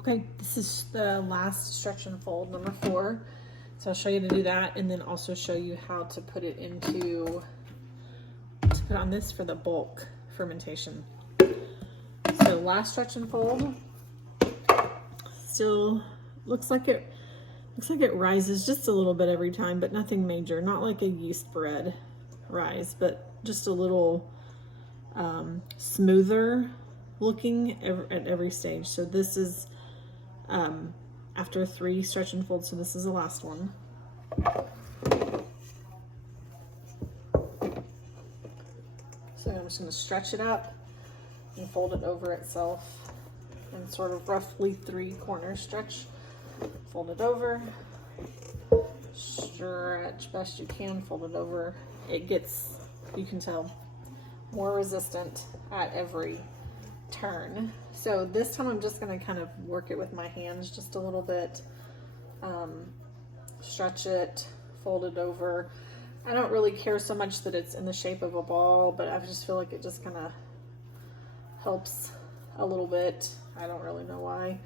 Okay, this is the last stretch and fold, number 4. So I'll show you to do that, and then also show you how to put it on this for the bulk fermentation. So last stretch and fold. Still looks like it rises just a little bit every time, but nothing major. Not like a yeast bread rise, but just a little smoother looking at every stage. So this is after 3 stretch and folds, so this is the last one. So I'm just going to stretch it up and fold it over itself in sort of roughly 3-corner stretch. Fold it over, stretch best you can, fold it over. It gets, you can tell, more resistant at every turn. So this time I'm just going to kind of work it with my hands just a little bit, stretch it, fold it over. I don't really care so much that it's in the shape of a ball, but I just feel like it just kind of helps a little bit. I don't really know why,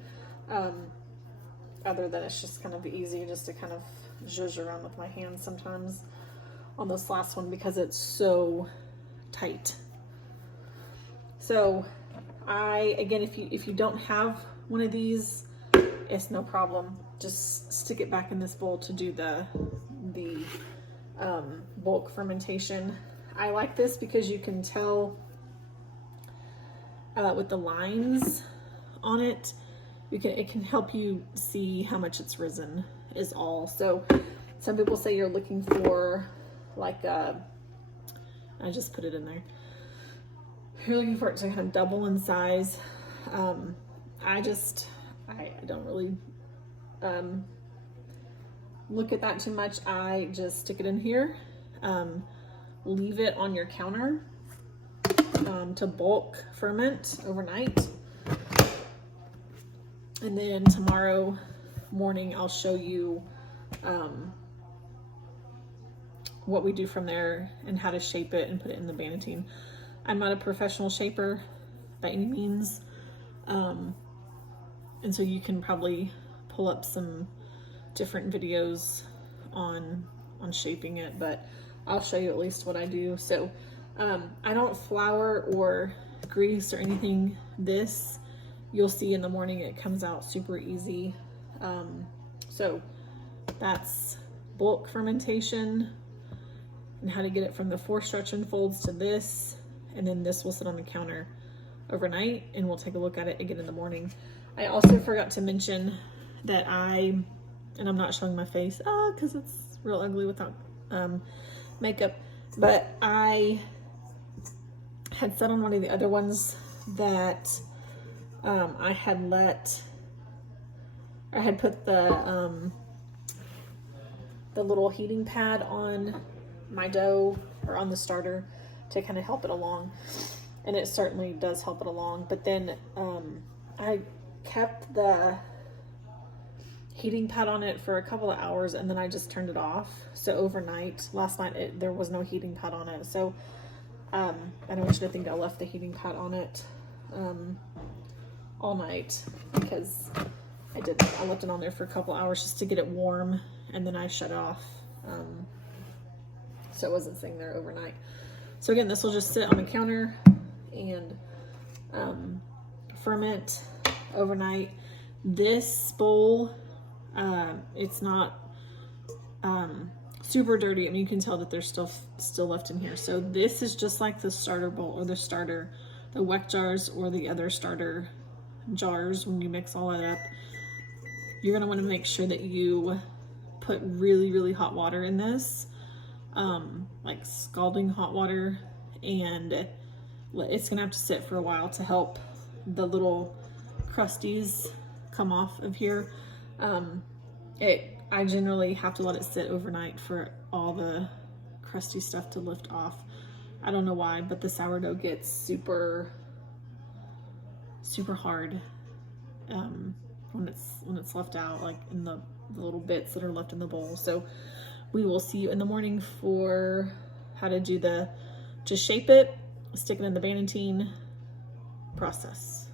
other than it's just kind of easy just to kind of zhuzh around with my hands sometimes on this last one because it's so tight. So again, if you don't have one of these, it's no problem. Just stick it back in this bowl to do the bulk fermentation. I like this because you can tell with the lines on it, it can help you see how much it's risen is all. So some people say you're looking for like I just put it in there. You're looking for it to kind of double in size. I don't really look at that too much. I just stick it in here, leave it on your counter to bulk ferment overnight. And then tomorrow morning I'll show you what we do from there and how to shape it and put it in the Bannatyne. I'm not a professional shaper by any means, and so you can probably pull up some different videos on shaping it, but I'll show you at least what I do. So I don't flour or grease or anything this. You'll see in the morning it comes out super easy. So that's bulk fermentation and how to get it from the 4 stretch and folds to this, and then this will sit on the counter overnight and we'll take a look at it again in the morning. I also forgot to mention that and I'm not showing my face because it's real ugly without makeup, but I had said on one of the other ones that I had put the little heating pad on my dough or on the starter to kind of help it along, and it certainly does help it along. But then I kept the heating pad on it for a couple of hours and then I just turned it off. So overnight, last night, there was no heating pad on it. So I don't want you to think I left the heating pad on it all night, because I didn't. I left it on there for a couple hours just to get it warm, and then I shut it off. So it wasn't sitting there overnight. So again, this will just sit on the counter and ferment overnight. This bowl, it's not super dirty. I mean, you can tell that there's still left in here. So this is just like the starter bowl or the weck jars or the other starter jars. When you mix all that up, you're gonna want to make sure that you put really, really hot water in this, like scalding hot water, and it's gonna have to sit for a while to help the little crusties come off of here. I generally have to let it sit overnight for all the crusty stuff to lift off. I don't know why, but the sourdough gets super hard when it's left out, like in the little bits that are left in the bowl. So we will see you in the morning for how to do just shape it, stick it in the Bannatyne process.